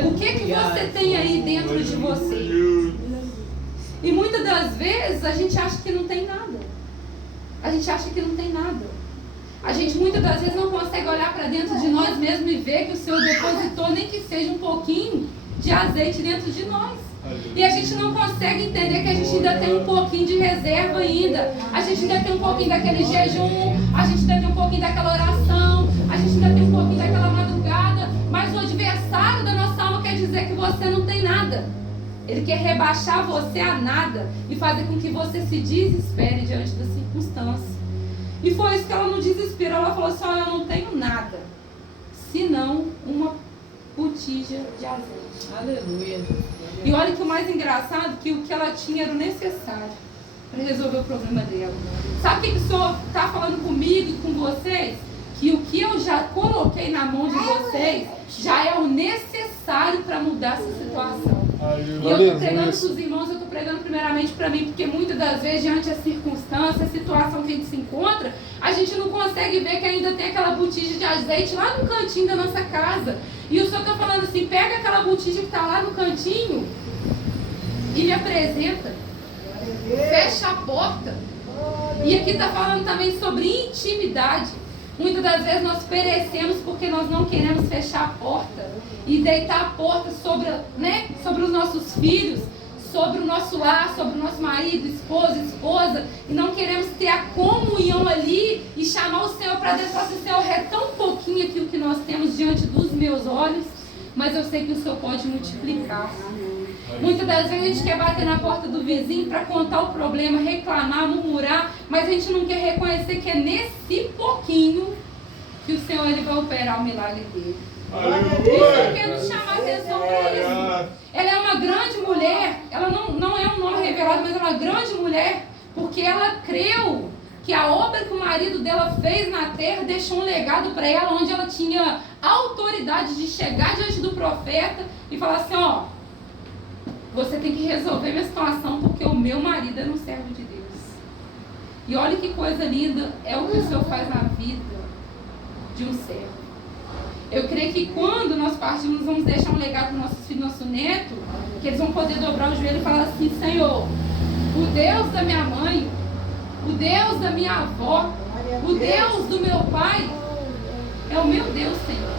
O que você tem aí dentro de você? E muitas das vezes a gente acha que não tem nada. A gente acha que não tem nada. A gente muitas das vezes não consegue olhar para dentro de nós mesmos e ver que o Senhor depositou nem que seja um pouquinho de azeite dentro de nós. E a gente não consegue entender que a gente ainda tem um pouquinho de reserva ainda. A gente ainda tem um pouquinho daquele jejum, a gente ainda tem um pouquinho daquela oração, a gente ainda tem um pouquinho daquela madrugada. Mas o adversário da nossa alma quer dizer que você não tem nada. Ele quer rebaixar você a nada e fazer com que você se desespere diante das circunstâncias. E foi isso que ela não desesperou. Ela falou assim: eu não tenho nada, senão uma botija de azeite. Aleluia. E olha que o mais engraçado, que o que ela tinha era o necessário para resolver o problema dela. Sabe o que o Senhor está falando comigo e com vocês? Que o que eu já coloquei na mão de vocês já é o necessário para mudar essa situação. E eu estou pregando para os irmãos, eu estou pregando primeiramente para mim, porque muitas das vezes, diante da circunstância, a situação que a gente se encontra, a gente não consegue ver que ainda tem aquela botija de azeite lá no cantinho da nossa casa. E o Senhor está falando assim: pega aquela botija que está lá no cantinho e me apresenta. Fecha a porta. E aqui está falando também sobre intimidade. Muitas das vezes nós perecemos porque nós não queremos fechar a porta e deitar a porta sobre os nossos filhos, sobre o nosso lar, sobre o nosso marido, esposa, e não queremos ter a comunhão ali e chamar o Senhor para dentro e falar assim: Senhor, é tão pouquinho aquilo que nós temos diante dos meus olhos, mas eu sei que o Senhor pode multiplicar. Muitas das vezes a gente quer bater na porta do vizinho para contar o problema, reclamar, murmurar, mas a gente não quer reconhecer que é nesse pouquinho que o Senhor ele vai operar o milagre dele. Isso quer nos chamar a atenção para isso. Ela é uma grande mulher, ela não é um nome revelado, mas é uma grande mulher, porque ela creu que a obra que o marido dela fez na terra deixou um legado para ela, onde ela tinha autoridade de chegar diante do profeta e falar assim: você tem que resolver minha situação, porque o meu marido é um servo de Deus. E olha que coisa linda é o que o Senhor faz na vida de um servo. Eu creio que quando nós partimos, vamos deixar um legado para os nossos filhos, nosso neto, que eles vão poder dobrar o joelho e falar assim: Senhor, o Deus da minha mãe, o Deus da minha avó, o Deus do meu pai, é o meu Deus, Senhor.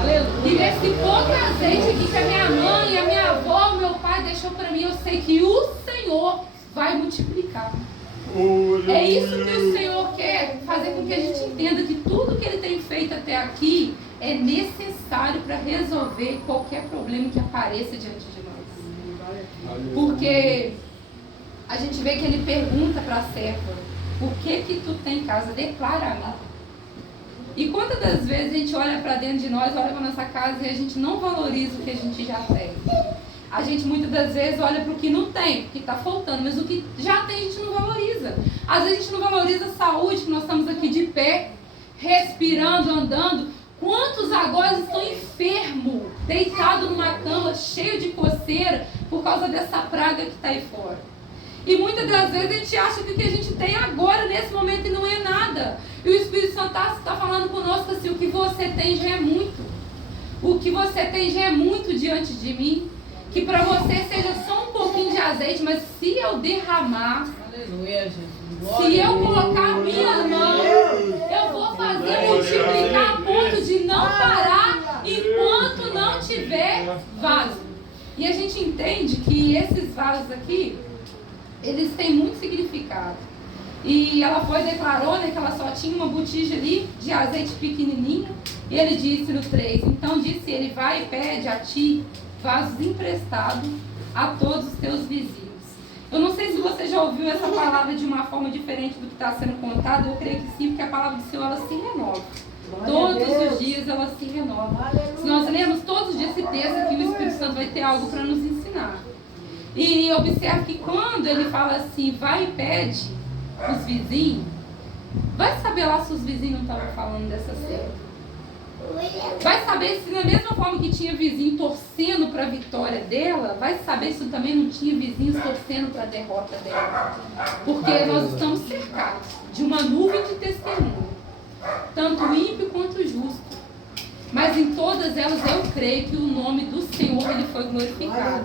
Aleluia. E nesse pouco azeite aqui que a minha mãe, a minha avó, o meu pai deixou para mim, eu sei que o Senhor vai multiplicar. É isso que o Senhor quer fazer com que a gente entenda, que tudo que Ele tem feito até aqui é necessário para resolver qualquer problema que apareça diante de nós. Porque a gente vê que Ele pergunta para a serva: por que tu tem em casa? Declara a mim. E quantas das vezes a gente olha para dentro de nós, olha para nossa casa e a gente não valoriza o que a gente já tem. A gente muitas das vezes olha para o que não tem, o que está faltando, mas o que já tem a gente não valoriza. Às vezes a gente não valoriza a saúde, que nós estamos aqui de pé, respirando, andando. Quantos agora estão enfermos, deitados numa cama, cheio de coceira, por causa dessa praga que está aí fora? E muitas das vezes a gente acha que o que a gente tem agora, nesse momento, não é nada. E o Espírito Santo está falando conosco assim: o que você tem já é muito. O que você tem já é muito diante de mim. Que para você seja só um pouquinho de azeite, mas se eu derramar, aleluia, Jesus. Se eu colocar a minha mão, eu vou fazer multiplicar a ponto de não parar enquanto não tiver vaso. E a gente entende que esses vasos aqui, eles têm muito significado. E ela foi e declarou, né, que ela só tinha uma botija ali de azeite pequenininho. E ele disse no 3, então disse ele: vai e pede a ti vasos emprestados a todos os teus vizinhos. Eu não sei se você já ouviu essa palavra de uma forma diferente do que está sendo contado. Eu creio que sim, porque a palavra do Senhor, ela se renova. Todos os dias ela se renova. Se nós lermos todos os dias esse texto aqui, o Espírito Santo vai ter algo para nos ensinar. E observe que quando ele fala assim: vai e pede os vizinhos, vai saber lá se os vizinhos não estavam falando dessa serva. Vai saber se, da mesma forma que tinha vizinho torcendo para a vitória dela, vai saber se também não tinha vizinhos torcendo para a derrota dela. Porque nós estamos cercados de uma nuvem de testemunho, tanto o ímpio quanto o justo. Mas em todas elas eu creio que o nome do Senhor ele foi glorificado.